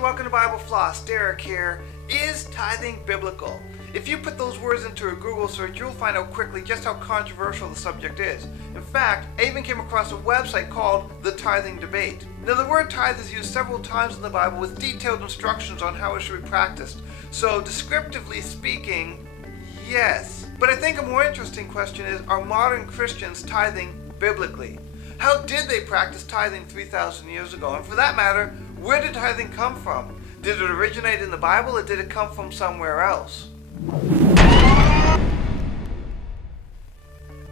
welcome to Bible Floss. Derek here. Is tithing biblical? If you put those words into a Google search, you'll find out quickly just how controversial the subject is. In fact, I even came across a website called The Tithing Debate. Now, the word tithe is used several times in the Bible with detailed instructions on how it should be practiced. So, descriptively speaking, yes. But I think a more interesting question is, are modern Christians tithing biblically? How did they practice tithing 3,000 years ago? And for that matter, where did tithing come from? Did it originate in the Bible, or did it come from somewhere else?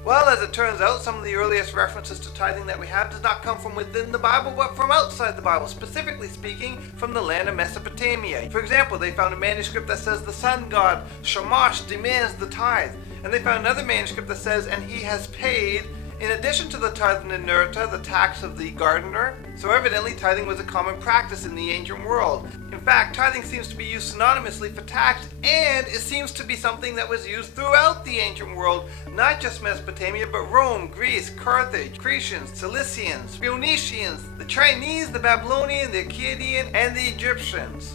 Well, as it turns out, some of the earliest references to tithing that we have does not come from within the Bible, but from outside the Bible, specifically speaking from the land of Mesopotamia. For example, they found a manuscript that says the sun god, Shamash, demands the tithe. And they found another manuscript that says, and he has paid, in addition to the tithe ninurta, the tax of the gardener. So evidently tithing was a common practice in the ancient world. In fact, tithing seems to be used synonymously for tax, and it seems to be something that was used throughout the ancient world, not just Mesopotamia, but Rome, Greece, Carthage, Cretians, Cilicians, Phoenicians, the Chinese, the Babylonian, the Akkadian, and the Egyptians.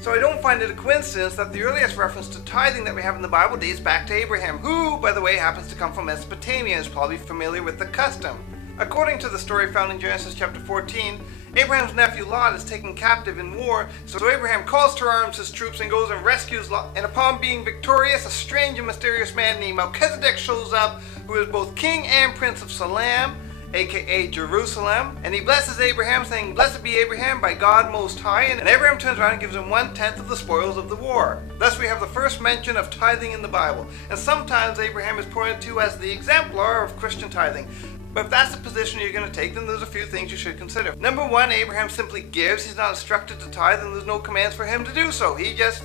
So I don't find it a coincidence that the earliest reference to tithing that we have in the Bible dates back to Abraham, who, by the way, happens to come from Mesopotamia and is probably familiar with the custom. According to the story found in Genesis chapter 14, Abraham's nephew Lot is taken captive in war, so Abraham calls to arms his troops and goes and rescues Lot. And upon being victorious, a strange and mysterious man named Melchizedek shows up, who is both king and prince of Salem, aka Jerusalem, and he blesses Abraham, saying, "Blessed be Abraham by God Most High," and Abraham turns around and gives him 1/10 of the spoils of the war. Thus we have the first mention of tithing in the Bible, and sometimes Abraham is pointed to as the exemplar of Christian tithing. But if that's the position you're going to take, then there's a few things you should consider. Number one, Abraham simply gives. He's not instructed to tithe, and there's no commands for him to do so. He just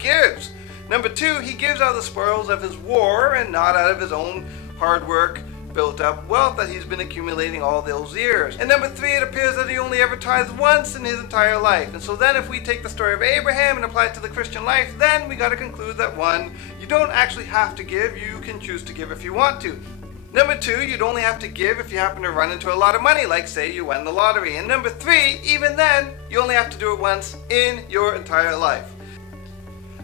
gives. Number two, he gives out of the spoils of his war and not out of his own hard work, built up wealth that he's been accumulating all those years. And number three, it appears that he only ever tithes once in his entire life. And so then if we take the story of Abraham and apply it to the Christian life, then we got to conclude that one, you don't actually have to give, you can choose to give if you want to. Number two, you'd only have to give if you happen to run into a lot of money, like say you won the lottery. And number three, even then, you only have to do it once in your entire life.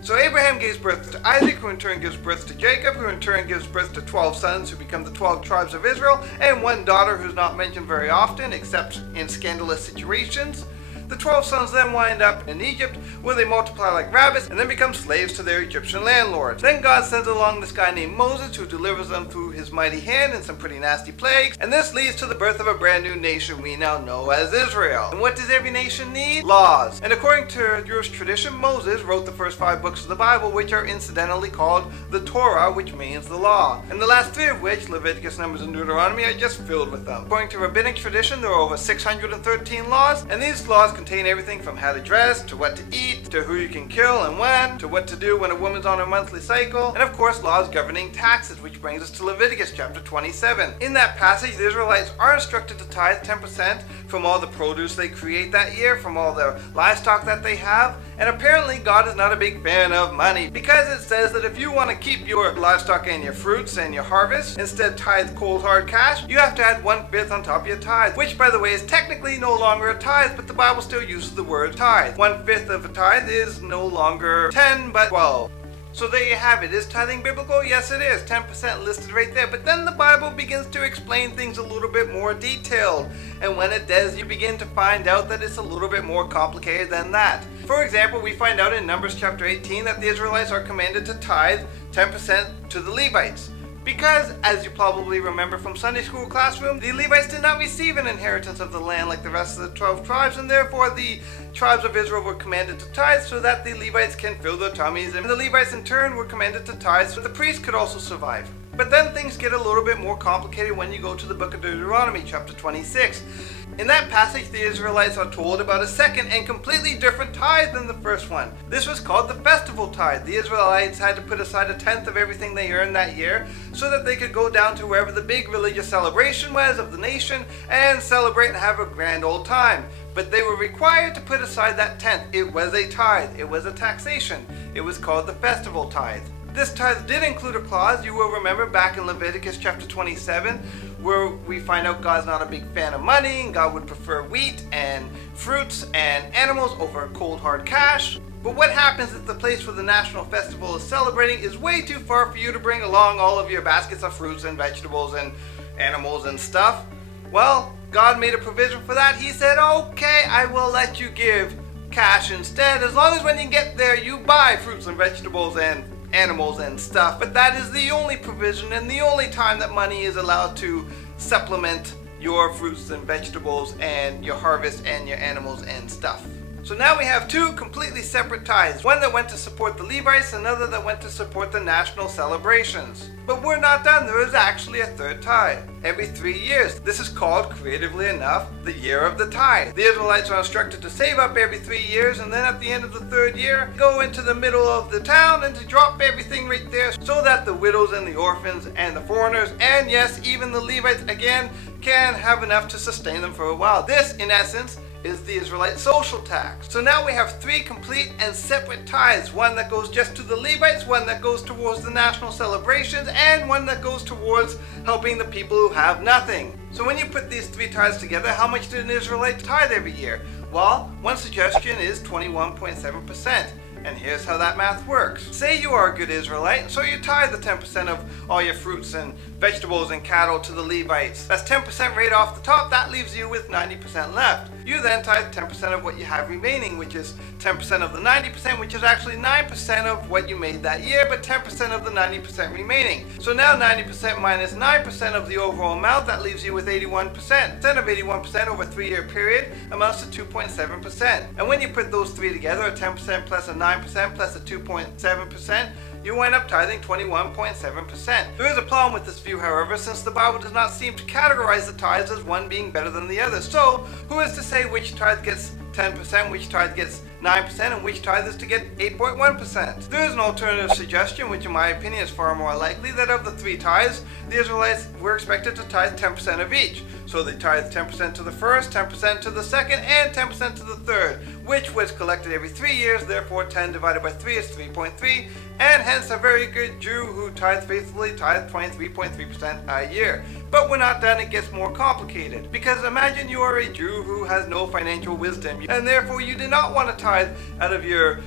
So Abraham gives birth to Isaac, who in turn gives birth to Jacob, who in turn gives birth to 12 sons who become the 12 tribes of Israel, and one daughter who's not mentioned very often except in scandalous situations. The 12 sons then wind up in Egypt, where they multiply like rabbits and then become slaves to their Egyptian landlords. Then God sends along this guy named Moses, who delivers them through his mighty hand in some pretty nasty plagues, and this leads to the birth of a brand new nation we now know as Israel. And what does every nation need? Laws. And according to Jewish tradition, Moses wrote the first 5 books of the Bible, which are incidentally called the Torah, which means the law. And the last 3 of which, Leviticus, Numbers, and Deuteronomy, are just filled with them. According to rabbinic tradition, there are over 613 laws, and these laws contain everything from how to dress, to what to eat, to who you can kill and when, to what to do when a woman's on her monthly cycle, and of course laws governing taxes, which brings us to Leviticus chapter 27. In that passage, the Israelites are instructed to tithe 10% from all the produce they create that year, from all the livestock that they have, and apparently God is not a big fan of money, because it says that if you want to keep your livestock and your fruits and your harvest, instead tithe cold hard cash, you have to add 1/5 on top of your tithe, which by the way is technically no longer a tithe, but the Bible still uses the word tithe. 1/5 of a tithe is no longer 10 but 12. So there you have it. Is tithing biblical? Yes, it is. 10% listed right there. But then the Bible begins to explain things a little bit more detailed. And when it does, you begin to find out that it's a little bit more complicated than that. For example, we find out in Numbers chapter 18 that the Israelites are commanded to tithe 10% to the Levites. Because, as you probably remember from Sunday school classroom, the Levites did not receive an inheritance of the land like the rest of the 12 tribes, and therefore the tribes of Israel were commanded to tithe so that the Levites can fill their tummies, and the Levites in turn were commanded to tithe so the priests could also survive. But then things get a little bit more complicated when you go to the book of Deuteronomy, chapter 26. In that passage, the Israelites are told about a second and completely different tithe than the first one. This was called the festival tithe. The Israelites had to put aside 1/10 of everything they earned that year so that they could go down to wherever the big religious celebration was of the nation and celebrate and have a grand old time. But they were required to put aside that 1/10. It was a tithe. It was a taxation. It was called the festival tithe. This tithe did include a clause, you will remember back in Leviticus chapter 27, where we find out God's not a big fan of money, and God would prefer wheat and fruits and animals over cold hard cash. But what happens if the place where the national festival is celebrating is way too far for you to bring along all of your baskets of fruits and vegetables and animals and stuff? Well, God made a provision for that. He said, okay, I will let you give cash instead, as long as when you get there you buy fruits and vegetables and animals and stuff. But that is the only provision and the only time that money is allowed to supplement your fruits and vegetables and your harvest and your animals and stuff. So now we have two completely separate tithes, one that went to support the Levites, another that went to support the national celebrations. But we're not done. There is actually a third tithe every 3 years. This is called, creatively enough, the year of the tithe. The Israelites are instructed to save up every 3 years, and then at the end of the third year, go into the middle of the town and to drop everything right there, so that the widows and the orphans and the foreigners, and yes, even the Levites again, can have enough to sustain them for a while. This, in essence, is the Israelite social tax. So now we have three complete and separate tithes, one that goes just to the Levites, one that goes towards the national celebrations, and one that goes towards helping the people who have nothing. So when you put these three tithes together, how much did an Israelite tithe every year? Well, one suggestion is 21.7%. And here's how that math works. Say you are a good Israelite, and so you tithe the 10% of all your fruits and vegetables and cattle to the Levites. That's 10% right off the top. That leaves you with 90% left. You then tithe 10% of what you have remaining, which is 10% of the 90%, which is actually 9% of what you made that year, but 10% of the 90% remaining. So now 90% minus 9% of the overall amount, that leaves you with 81%. Instead of 81% over a 3-year period amounts to 2.7%. And when you put those three together, a 10% plus a 9% plus a 2.7%, you wind up tithing 21.7%. There is a problem with this view, however, since the Bible does not seem to categorize the tithes as one being better than the other. So, who is to say which tithe gets 10%, which tithe gets 9%, and which tithe is to get 8.1%? There is an alternative suggestion, which in my opinion is far more likely, that of the three tithes, the Israelites were expected to tithe 10% of each. So they tithe 10% to the first, 10% to the second, and 10% to the third, which was collected every 3 years, therefore 10 divided by 3 is 3.3, and hence a very good Jew who tithes faithfully tithes 23.3% a year. But we're not done, it gets more complicated. Because imagine you are a Jew who has no financial wisdom, and therefore you do not want to tithe out of your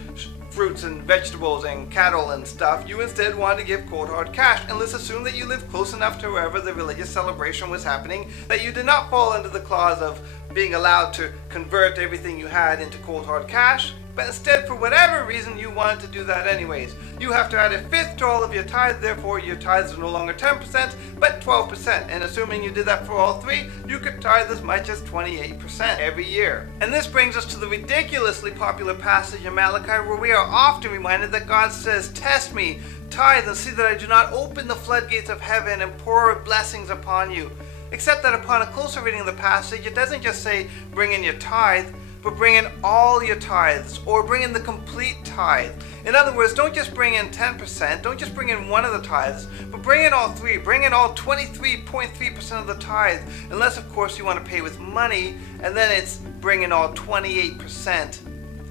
fruits and vegetables and cattle and stuff. You instead want to give cold hard cash, and let's assume that you live close enough to wherever the religious celebration was happening that you did not fall under the clause of being allowed to convert everything you had into cold hard cash, but instead for whatever reason you wanted to do that anyways. You have to add a fifth to all of your tithes, therefore your tithes are no longer 10% but 12%, and assuming you did that for all three, you could tithe as much as 28% every year. And this brings us to the ridiculously popular passage in Malachi where we are often reminded that God says, "Test me, tithe, and see that I do not open the floodgates of heaven and pour blessings upon you." Except that upon a closer reading of the passage, it doesn't just say bring in your tithe, but bring in all your tithes, or bring in the complete tithe. In other words, don't just bring in 10%, don't just bring in one of the tithes, but bring in all three, bring in all 23.3% of the tithe, unless of course you want to pay with money, and then it's bring in all 28%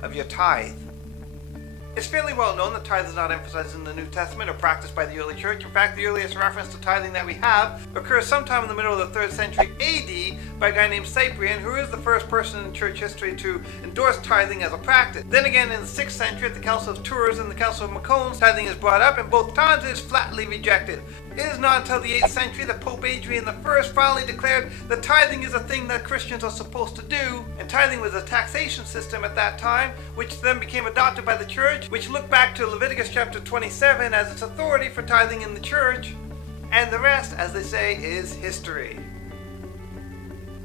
of your tithe. It's fairly well known that tithe is not emphasized in the New Testament or practiced by the early church. In fact, the earliest reference to tithing that we have occurs sometime in the middle of the 3rd century AD by a guy named Cyprian, who is the first person in church history to endorse tithing as a practice. Then again, in the 6th century, at the Council of Tours and the Council of Macon, tithing is brought up, and both times it is flatly rejected. It is not until the 8th century that Pope Adrian I finally declared that tithing is a thing that Christians are supposed to do, and tithing was a taxation system at that time, which then became adopted by the church, which looked back to Leviticus chapter 27 as its authority for tithing in the church, and the rest, as they say, is history.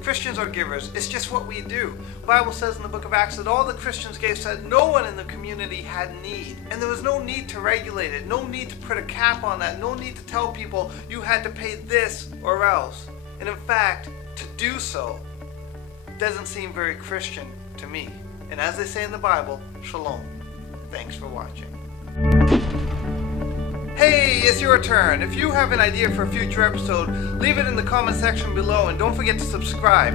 Christians are givers. It's just what we do. The Bible says in the book of Acts that all the Christians gave so that no one in the community had need. And there was no need to regulate it, no need to put a cap on that, no need to tell people you had to pay this or else. And in fact, to do so doesn't seem very Christian to me. And as they say in the Bible, shalom. Thanks for watching. Hey, it's your turn. If you have an idea for a future episode, leave it in the comment section below, and don't forget to subscribe.